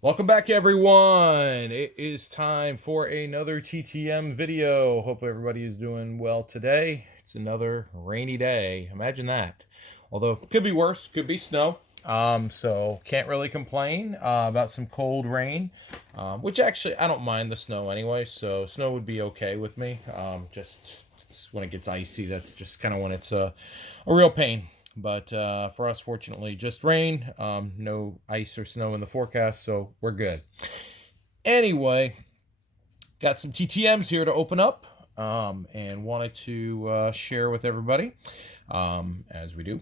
Welcome back, everyone. It is time for another TTM video. Hope everybody is doing well today. It's another rainy day. Imagine that. Although, could be worse. Could be snow. So can't really complain about some cold rain, which actually I don't mind the snow anyway. So snow would be okay with me. Just it's when it gets icy, that's just kind of when it's a real pain. But for us, fortunately, just rain. No ice or snow in the forecast, so we're good. Anyway, got some TTMs here to open up and wanted to share with everybody, as we do.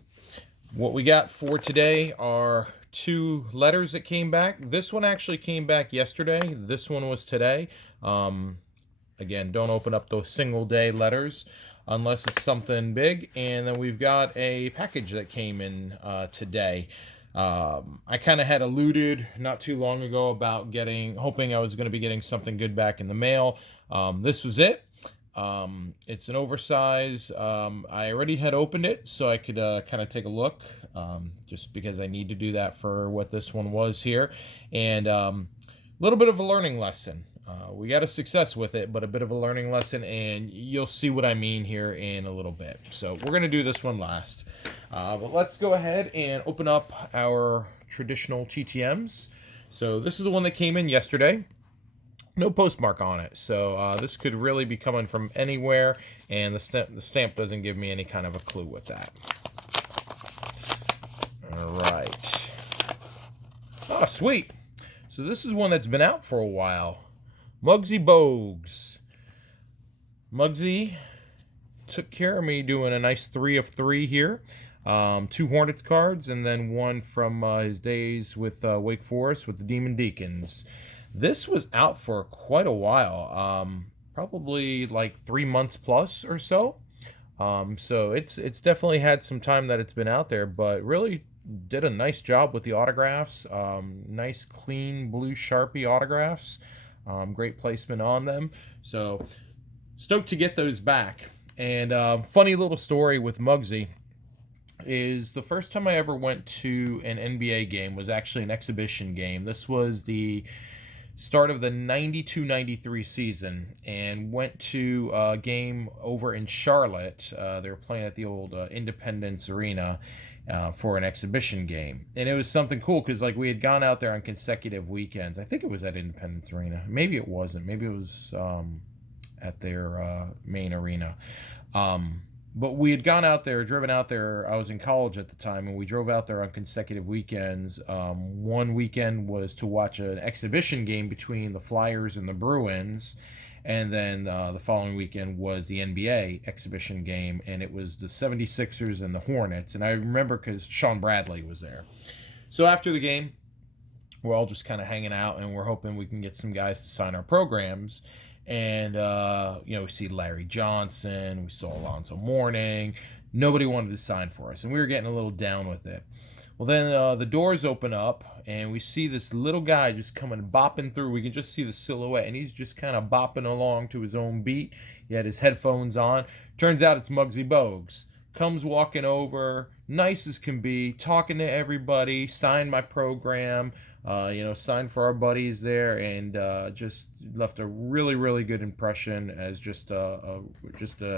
What we got for today are two letters that came back. This one actually came back yesterday. This one was today. Again, don't open up those single day letters unless it's something big. And then we've got a package that came in today. I kind of had alluded not too long ago about hoping I was going to be getting something good back in the mail. This was it. It's an oversize. I already had opened it so I could kind of take a look, just because I need to do that for what this one was here. And a little bit of a learning lesson. We got a success with it, but a bit of a learning lesson, and you'll see what I mean here in a little bit. So we're going to do this one last. But let's go ahead and open up our traditional TTMs. So this is the one that came in yesterday. No postmark on it, so this could really be coming from anywhere, and the stamp doesn't give me any kind of a clue with that. All right. Oh, sweet. So this is one that's been out for a while. Muggsy Bogues. Muggsy took care of me doing a nice 3 of 3 here. 2 Hornets cards, and then one from his days with Wake Forest with the Demon Deacons. This was out for quite a while, probably like 3 months plus or so. So it's definitely had some time that it's been out there, but really did a nice job with the autographs. Nice clean blue Sharpie autographs. Great placement on them. So stoked to get those back. And funny little story with Muggsy is the first time I ever went to an NBA game was actually an exhibition game. This was the start of the 92-93 season, and went to a game over in Charlotte. They were playing at the old Independence Arena for an exhibition game. And it was something cool because like we had gone out there on consecutive weekends. I think it was at Independence Arena. Maybe it wasn't. Maybe it was at their main arena. But we had gone out there, driven out there. I was in college at the time, and we drove out there on consecutive weekends. One weekend was to watch an exhibition game between the Flyers and the Bruins. And then the following weekend was the NBA exhibition game, and it was the 76ers and the Hornets. And I remember because Sean Bradley was there. So after the game, we're all just kind of hanging out, and we're hoping we can get some guys to sign our programs. And, we see Larry Johnson, we saw Alonzo Mourning. Nobody wanted to sign for us, and we were getting a little down with it. Well, then the doors open up, and we see this little guy just coming, bopping through. We can just see the silhouette, and he's just kind of bopping along to his own beat. He had his headphones on. Turns out it's Muggsy Bogues. Comes walking over, nice as can be, talking to everybody, signed my program, signed for our buddies there, and just left a really, really good impression as just a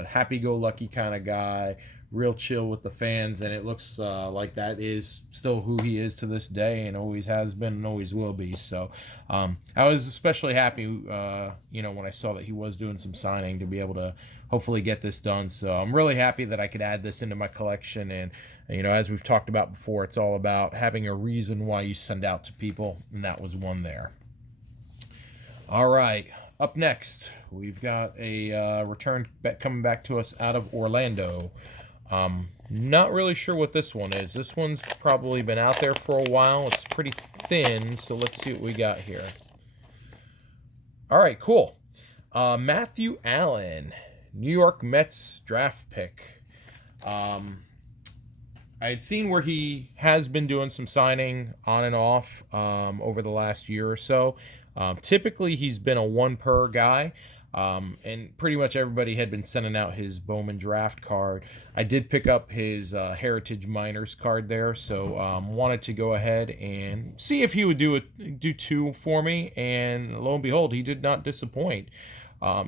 happy-go-lucky kind of guy, real chill with the fans, and it looks like that is still who he is to this day, and always has been and always will be. So I was especially happy, when I saw that he was doing some signing to be able to hopefully get this done. So I'm really happy that I could add this into my collection. And as we've talked about before, it's all about having a reason why you send out to people, and that was one there. All right, up next we've got a return coming back to us out of Orlando. Not really sure what this one is. This one's probably been out there for a while. It's pretty thin, so let's see what we got here. All right, cool. Matthew Allen, New York Mets draft pick. I had seen where he has been doing some signing on and off over the last year or so. Typically, he's been a one per guy. And pretty much everybody had been sending out his Bowman draft card. I did pick up his Heritage Miners card there, so wanted to go ahead and see if he would do 2 for me, and lo and behold, he did not disappoint.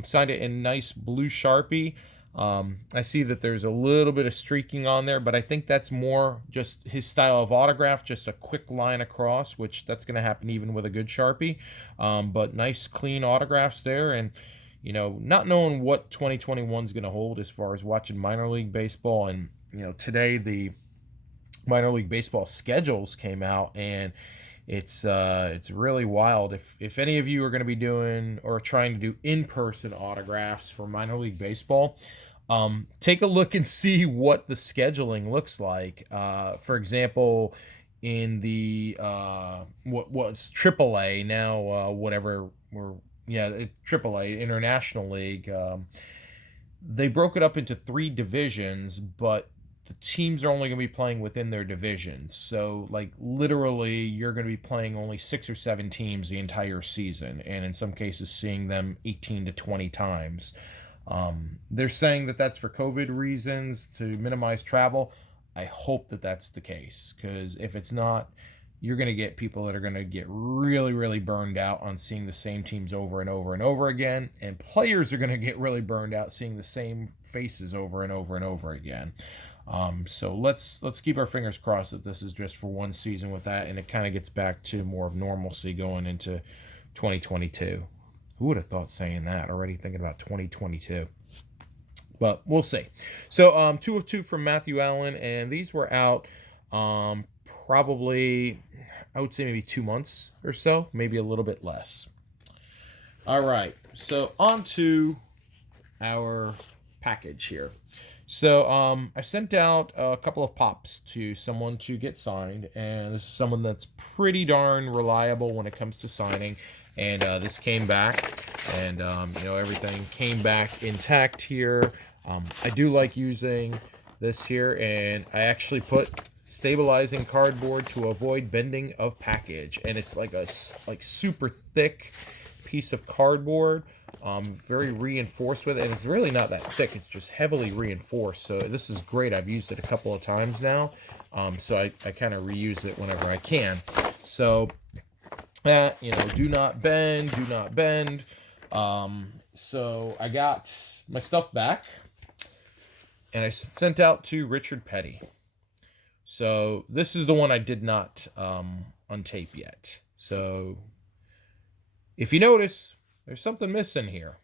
Signed it in nice blue Sharpie. I see that there's a little bit of streaking on there, but I think that's more just his style of autograph, just a quick line across, which that's going to happen even with a good Sharpie. But nice, clean autographs there. And, you know, not knowing what 2021 is going to hold as far as watching minor league baseball. And, you know, today the minor league baseball schedules came out, and it's really wild. If any of you are going to be doing or trying to do in-person autographs for minor league baseball, take a look and see what the scheduling looks like. For example, in the what was AAA, now whatever we're AAA, International League, they broke it up into 3 divisions, but the teams are only going to be playing within their divisions. So, like, literally, you're going to be playing only 6 or 7 teams the entire season, and in some cases, seeing them 18 to 20 times. They're saying that that's for COVID reasons, to minimize travel. I hope that that's the case, because if it's not, you're going to get people that are going to get really, really burned out on seeing the same teams over and over and over again, and players are going to get really burned out seeing the same faces over and over and over again. So let's keep our fingers crossed that this is just for one season with that, and it kind of gets back to more of normalcy going into 2022. Who would have thought saying that? Already thinking about 2022. But we'll see. So 2 of 2 from Matthew Allen, and these were out probably, I would say maybe 2 months or so, maybe a little bit less. All right, so on to our package here. So I sent out a couple of pops to someone to get signed, and this is someone that's pretty darn reliable when it comes to signing. And this came back, and you know, everything came back intact here. I do like using this here, and I actually put stabilizing cardboard to avoid bending of package, and it's like a super thick piece of cardboard. Very reinforced with it, and it's really not that thick, it's just heavily reinforced, so this is great. I've used it a couple of times now, so I kind of reuse it whenever I can. So you know, do not bend. So I got my stuff back, and I sent out to Richard Petty. So this is the one I did not untape yet. So if you notice, there's something missing here.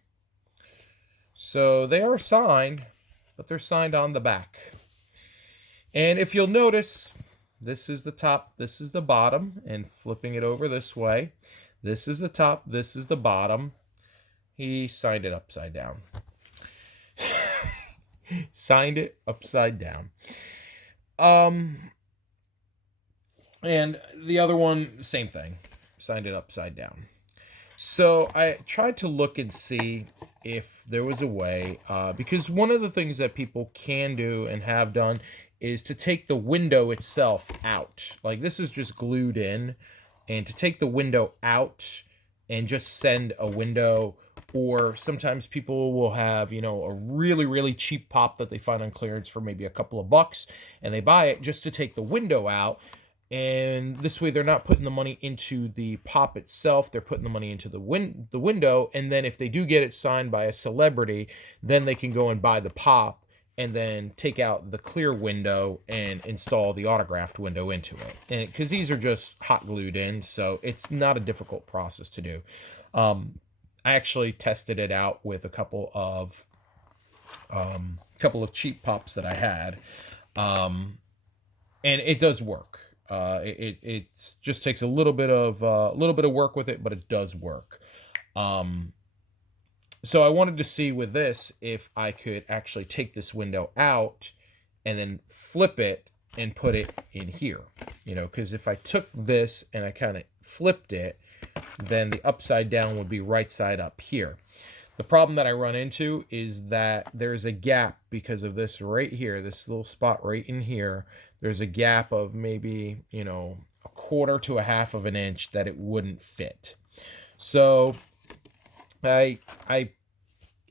So they are signed, but they're signed on the back. And if you'll notice, this is the top, this is the bottom, and flipping it over this way, this is the top, this is the bottom. He signed it upside down. Signed it upside down. And the other one, same thing. Signed it upside down. So I tried to look and see if there was a way, because one of the things that people can do and have done is to take the window itself out. Like, this is just glued in, and to take the window out and just send a window, or sometimes people will have, you know, a really, really cheap pop that they find on clearance for maybe a couple of bucks, and they buy it just to take the window out. And this way they're not putting the money into the pop itself, they're putting the money into the window, and then if they do get it signed by a celebrity, then they can go and buy the pop and then take out the clear window and install the autographed window into it. And because these are just hot glued in, so it's not a difficult process to do. I actually tested it out with a couple of cheap pops that I had, and it does work. It just takes a little bit of work with it, but it does work. So I wanted to see with this if I could actually take this window out and then flip it and put it in here. You know, because if I took this and I kind of flipped it, then the upside down would be right side up here. The problem that I run into is that there's a gap because of this right here, this little spot right in here. There's a gap of maybe, you know, 1/4 to 1/2 of an inch that it wouldn't fit. So I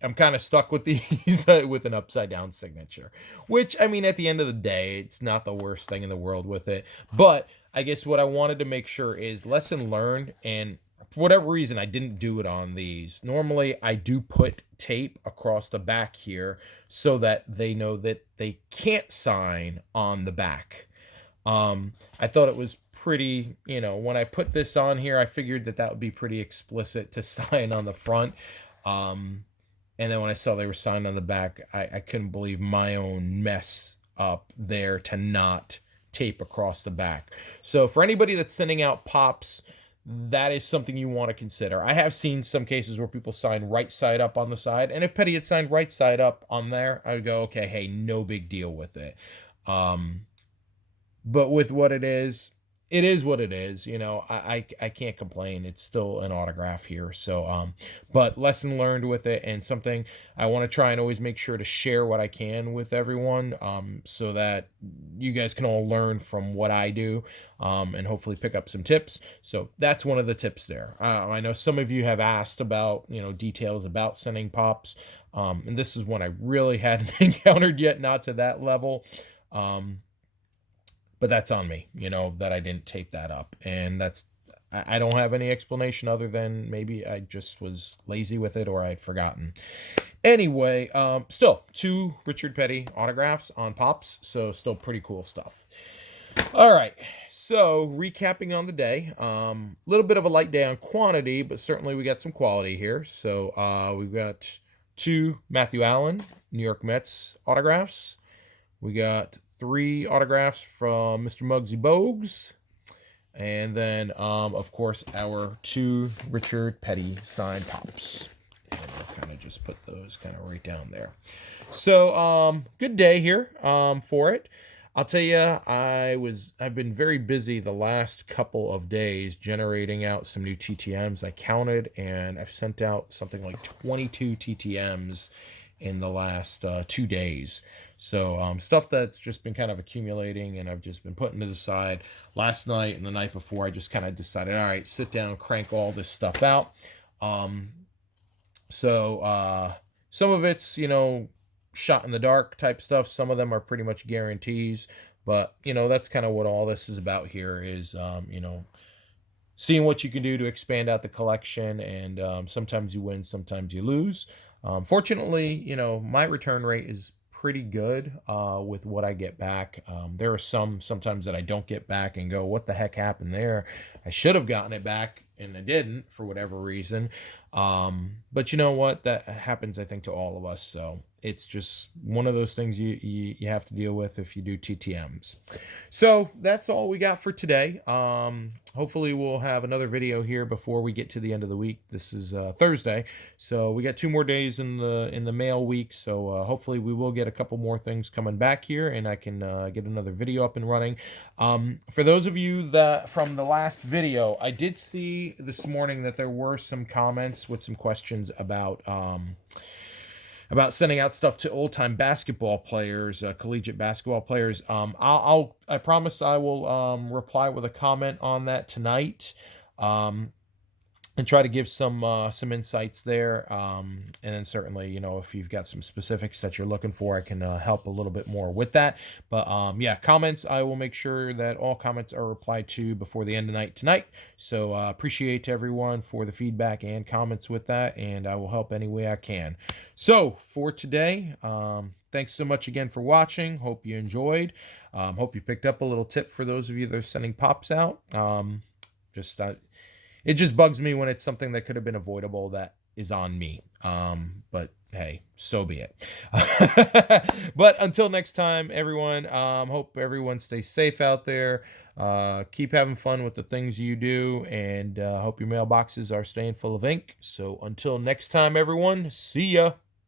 I'm kind of stuck with these with an upside down signature, which, I mean, at the end of the day, it's not the worst thing in the world with it. But I guess what I wanted to make sure is lesson learned, and for whatever reason, I didn't do it on these. Normally, I do put tape across the back here so that they know that they can't sign on the back. I thought it was pretty, when I put this on here, I figured that that would be pretty explicit to sign on the front. And then when I saw they were signed on the back, I couldn't believe my own mess up there to not tape across the back. So for anybody that's sending out pops, that is something you want to consider. I have seen some cases where people sign right side up on the side, and if Petty had signed right side up on there, I would go, okay, hey, no big deal with it. But with what it is what it is. I can't complain. It's still an autograph here. So, but lesson learned with it, and something I want to try and always make sure to share what I can with everyone, so that you guys can all learn from what I do, and hopefully pick up some tips. So that's one of the tips there. I know some of you have asked about, details about sending pops. And this is one I really hadn't encountered yet, not to that level. But that's on me, that I didn't tape that up. And I don't have any explanation other than maybe I just was lazy with it or I'd forgotten. Anyway, still 2 Richard Petty autographs on pops. So still pretty cool stuff. All right. So recapping on the day, a little bit of a light day on quantity, but certainly we got some quality here. So we've got 2 Matthew Allen, New York Mets autographs. We got 3 autographs from Mr. Muggsy Bogues. And then, of course, our 2 Richard Petty signed pops. And I'll kind of just put those kind of right down there. So, good day here for it. I'll tell you, I've been very busy the last couple of days generating out some new TTMs. I counted, and I've sent out something like 22 TTMs in the last 2 days. So stuff that's just been kind of accumulating, and I've just been putting to the side. Last night and the night before, I just kind of decided, all right, sit down, crank all this stuff out. So some of it's, shot in the dark type stuff. Some of them are pretty much guarantees. But, that's kind of what all this is about here is, seeing what you can do to expand out the collection. And sometimes you win, sometimes you lose. Fortunately, my return rate is pretty good with what I get back. There are sometimes that I don't get back and go, what the heck happened there? I should have gotten it back and I didn't for whatever reason. But you know what? That happens, I think, to all of us. So it's just one of those things you have to deal with if you do TTMs. So that's all we got for today. Hopefully we'll have another video here before we get to the end of the week. This is Thursday, so we got 2 more days in the mail week. So hopefully we will get a couple more things coming back here, and I can get another video up and running. For those of you that from the last video, I did see this morning that there were some comments with some questions about sending out stuff to old-time basketball players, collegiate basketball players. I promise I will reply with a comment on that tonight, and try to give some insights there. And then certainly, if you've got some specifics that you're looking for, I can help a little bit more with that. But yeah, comments, I will make sure that all comments are replied to before the end of the night tonight. So appreciate everyone for the feedback and comments with that, and I will help any way I can. So for today, thanks so much again for watching. Hope you enjoyed. Hope you picked up a little tip for those of you that are sending pops out. It just bugs me when it's something that could have been avoidable that is on me. But hey, so be it. But until next time, everyone, hope everyone stays safe out there. Keep having fun with the things you do, and hope your mailboxes are staying full of ink. So until next time, everyone, see ya.